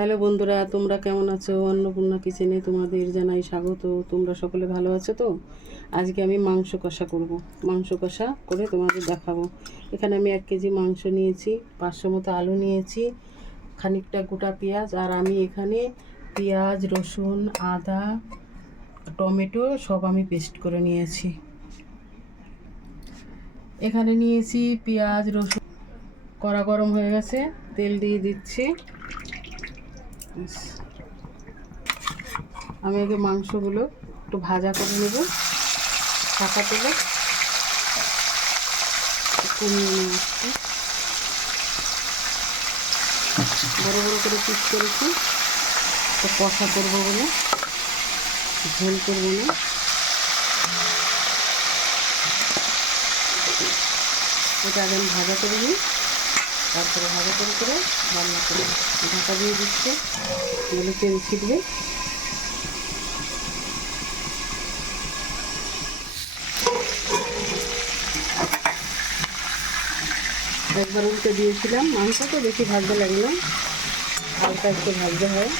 Hello বন্ধুরা, তোমরা কেমন আছো? অন্নপূর্ণা কিচেনে তোমাদের জানাই স্বাগত। তোমরা সকলে ভালো আছো তো? আজকে আমি মাংস কষা করব। মাংস কষা করে তোমাদের দেখাবো। এখানে আমি এক কেজি মাংস নিয়েছি, পাঁচশো মতো আলু নিয়েছি, খানিকটা গোটা পেঁয়াজ, আর আমি এখানে পেঁয়াজ, রসুন, আদা, টমেটো সব আমি পেস্ট করে নিয়েছি। এখানে নিয়েছি পেঁয়াজ, রসুন। কড়া গরম হয়ে গেছে, তেল দিয়ে দিচ্ছি। ব্যাস। আমি আগে মাংসগুলো একটু ভাজা করে নেব। ঢাকা তেলে কমিয়ে নিয়ে আসছি। বড় বড় করে পিস করেছি। তো কষা করব বলে, ঝোল করব না। এটা আগে আমি ভাজা করে নিই। তারপরে ভাজা করে করে রান্না করে ঢাকা দিয়ে দিচ্ছে। এগুলো তেল ছিটবে। একবার উল্টে দিয়েছিলাম। মাংস তো বেশি ভাজতে লাগে না। হালকা একটু ভাজতে হয়।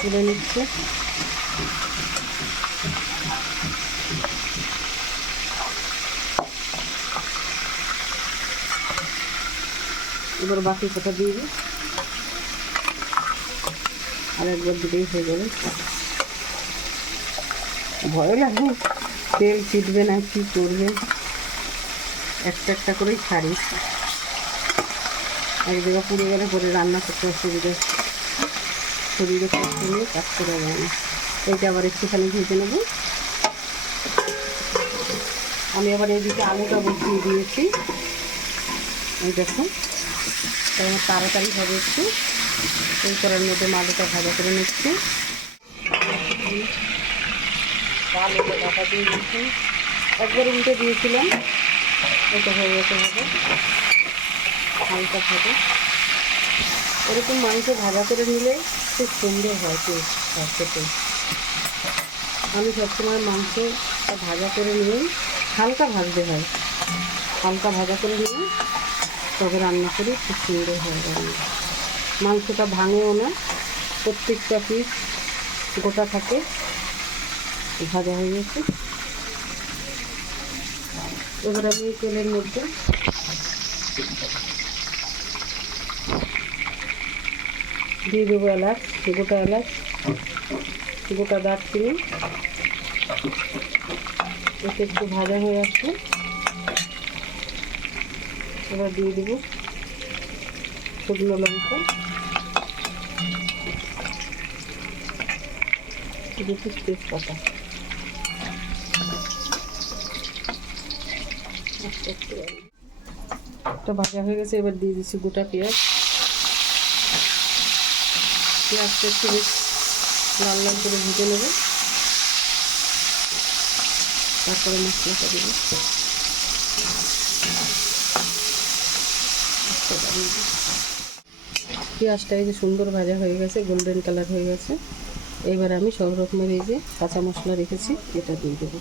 তুলে নিচ্ছে। এবার বাকি কথা দিয়ে দিই। আর একবার দিলেই হয়ে যাবে। ভয় লাগে, তেল ছিটবে না, কি করবে? একটা একটা করেই ছাড়ি এক জায়গা পুড়ে গেলে পরে রান্না করতে অসুবিধা। শরীরে কষ্ট নিয়ে কাজ করা যায় না। এইটা আবার একটুখানি ভেজে নেব। আমি আবার এদিকে আলুটা বসিয়ে দিয়েছি। এই দেখুন আমার তাড়াতাড়ি হবে একটু। এই করার মধ্যে আলুটা ভাজা করে নিচ্ছি। দিয়ে দিচ্ছি একবার উল্টে দিয়েছিলাম। এটা হয়ে গেছে হবে হালকা ভাজা। এরকম মাংস ভাজা করে নিলে খুব সুন্দর হয় টেস্ট খেতে। আমি সবসময় মাংসটা ভাজা করে নিয়ে হালকা ভাজতে হয়। হালকা ভাজা করে নিয়ে তবে রান্না করি, খুব সুন্দর হয় রান্না। মাংসটা ভাঙেও না, প্রত্যেকটা পিস গোটা থাকে। ভাজা হয়ে গেছে। এবার আমি তেলের মধ্যে দিয়ে দেবো এলাচ, গোটা এলাচ, গোটা দারচিনি। এতে একটু ভাজা হয়ে আসছে এবার দিয়ে দেবো শুকনো লঙ্কা। দুটো তেজপাতা। একটা ভাজা হয়ে গেছে, এবার দিয়ে দিচ্ছি গোটা পেঁয়াজ। পেঁয়াজটা একটু বেশ লাল লাল করে ভেজে নেবে। তারপরে মশলাটা দেবো। পেঁয়াজটা এই যে সুন্দর ভাজা হয়ে গেছে গোল্ডেন কালার হয়ে গেছে। এবার আমি সব রকমের এই যে কাঁচা মশলা রেখেছি, এটা দিয়ে দেবো।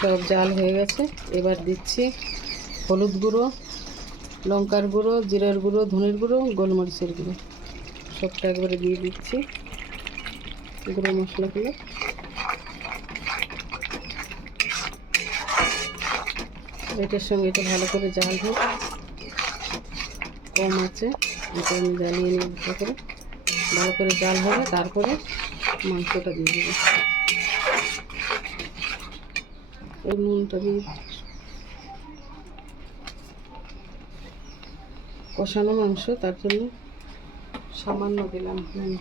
সব জাল হয়ে গেছে, এবার দিচ্ছি হলুদ গুঁড়ো, লঙ্কার গুঁড়ো, জিরার গুঁড়ো, ধনের গুঁড়ো, গোলমরিচের গুঁড়ো। সবটা একবারে দিয়ে দিচ্ছি গুঁড়ো মশলাগুলো। এটার সঙ্গে এটা ভালো করে জাল হোক কম আছে, এটা আমি জ্বালিয়ে নিই ভালো করে। ভালো করে জাল হবে তারপরে মাংসটা দিয়ে দেবো। এই নুনটা দিয়ে কষানো মাংস, তার জন্য সামান্য দিলাম নুন।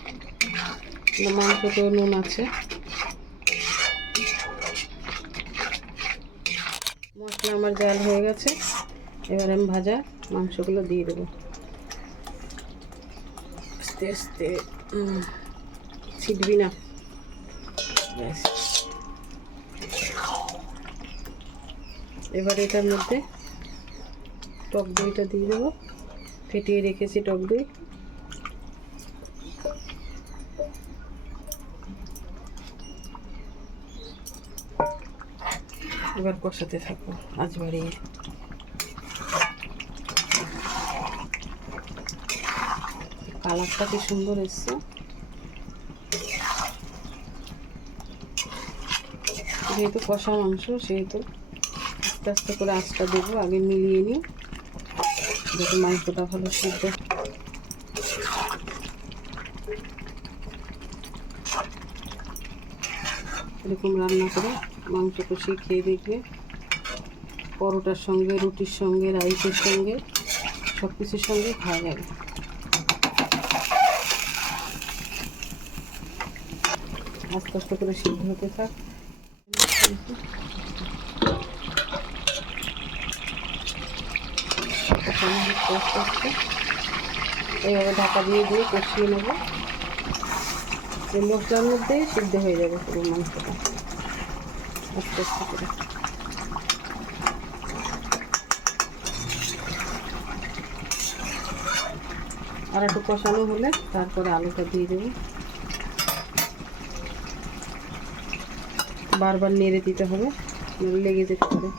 মাংসতেও নুন আছে। মশলা আমার জাল হয়ে গেছে। এবার আমি ভাজা মাংসগুলো দিয়ে দেবো। আস্তে আস্তে ছিটবি না। ব্যাস। এবার এটার মধ্যে টক দইটা দিয়ে দেবো। ফেটিয়ে রেখেছি টক দই। এবার কষাতে থাকব, আজ বাড়িয়ে কালারটা কি সুন্দর এসছে? যেহেতু কষা মাংস, সেহেতু আস্তে আস্তে করে আঁচটা দেবো, আগে মিলিয়ে নিই যাতে মাংসটা ভালো সিদ্ধ এরকম রান্না করে মাংস কষিয়ে খেয়ে দেখবে। পরোটার সঙ্গে, রুটির সঙ্গে, রাইসের সঙ্গে সব কিছুর সঙ্গে খাওয়া যাবে। আস্তে আস্তে করে সিদ্ধ হতে থাক। এইভাবে ঢাকা দিয়ে দিয়ে কষিয়ে নেব। মশলার মধ্যেই সিদ্ধ হয়ে যাবে পুরো মাংসটা। করে আর একটু কষানো হলে তারপরে আলুটা দিয়ে দেবো। বারবার নেড়ে দিতে হবে লেগে যেতে পারে।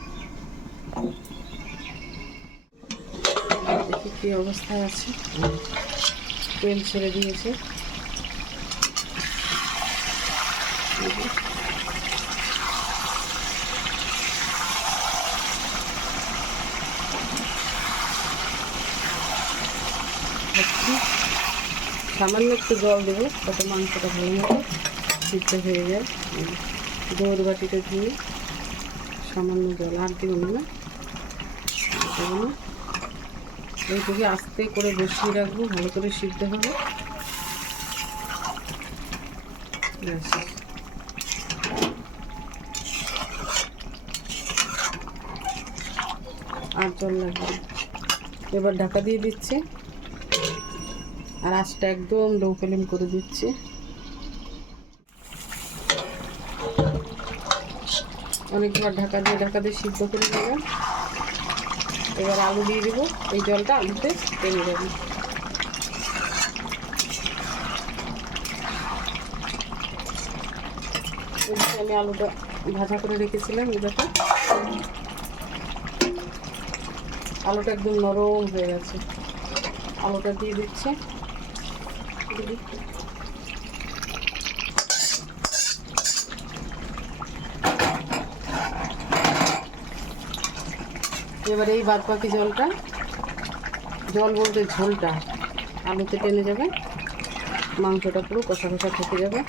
দেখি কি অবস্থায় আছে। তেল ছেড়ে দিয়েছে। সামান্য একটু জল দেবো, তাতে মাংসটা ভালো মতো সিদ্ধ হয়ে যায়। দৌড় বাটিতে ধুয়ে সামান্য জল, আর দিব না না। এইটুকু আস্তে করে বসিয়ে রাখব, ভালো করে সিদ্ধ হবে। আর জল লাগবে এবার ঢাকা দিয়ে দিচ্ছি। আর আঁচটা একদম লো ফ্লেম করে দিচ্ছি। অনেকবার ঢাকা দিয়ে ঢাকা দিয়ে সিদ্ধ করে দিলাম এবার আলু দিয়ে দেবো। এই জলটা আলুতে টেনে এদিকে আমি আলুটা ভাজা করে রেখেছিলাম দেখো আলুটা একদম নরম হয়ে গেছে। আলুটা দিয়ে দিচ্ছে। এবার এই বাদ বাকি জলটা, জল বলতে ঝোলটা, আলুতে টেনে যাবে, মাংসটা পুরো কষা কষা থেকে যাবে।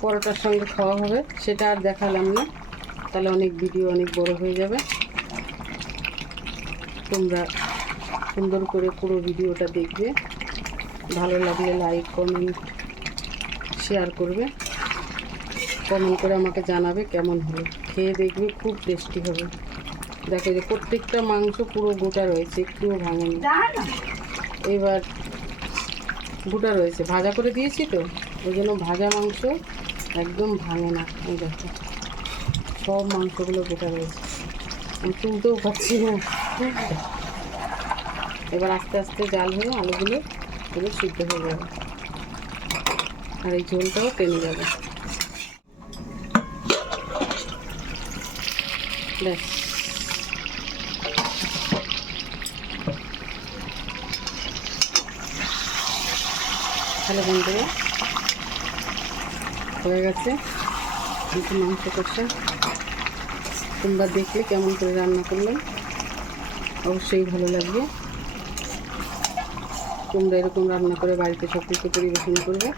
পরোটার সঙ্গে খাওয়া হবে, সেটা আর দেখালাম না। তাহলে অনেক ভিডিও অনেক বড় হয়ে যাবে। তোমরা সুন্দর করে পুরো ভিডিওটা দেখবে। ভালো লাগলে লাইক কমেন্ট শেয়ার করবে। কমেন্ট করে আমাকে জানাবে কেমন হলো। খেয়ে দেখবে খুব টেস্টি হবে। দেখো যে প্রত্যেকটা মাংস পুরো গোটা রয়েছে, একটুও ভাঙেনি। এবার গোটা রয়েছে। ভাজা করে দিয়েছি তো, ওই জন্য ভাজা মাংস একদম ভাঙে না। এই দেখো, সব মাংসগুলো গোটা রয়েছে। আমি তুলতেও পারছি না। এবার আস্তে আস্তে জাল হয়ে আলুগুলো পুরো সিদ্ধ হয়ে যাবে। আর এই ঝোলটাও টেনে যাবে। ব্যাস। তাহলে বন্ধুরা, হয়ে গেছে। কিন্তু মাংস কষা। তোমরা দেখলে কেমন করে রান্না করলাম অবশ্যই ভালো লাগবে। তোমরা এরকম রান্না করে বাড়িতে সব কিছু পরিবেশন করবে।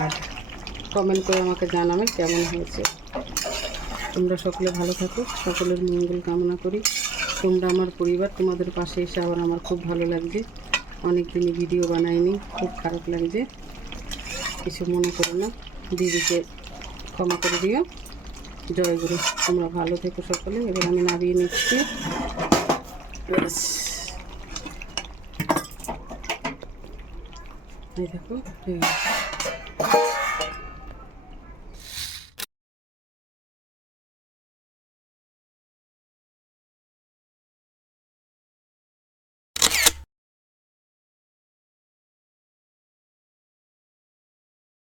আর কমেন্ট করে আমাকে জানাবে কেমন হয়েছে। তোমরা সকলে ভালো থাকো, সকলের মঙ্গল কামনা করি। তোমরা আমার পরিবার, তোমাদের পাশে এসে আবার আমার খুব ভালো লাগছে। অনেক দিনই ভিডিও বানাইনি, খুব খারাপ লাগছে। কিছু মনে করো না, দিদিকে ক্ষমা করে দিও। জয় গুরু, তোমরা ভালো থেকো সকলে। এবার আমি নামিয়ে নিচ্ছি। ব্যাস। এই দেখো গেছে।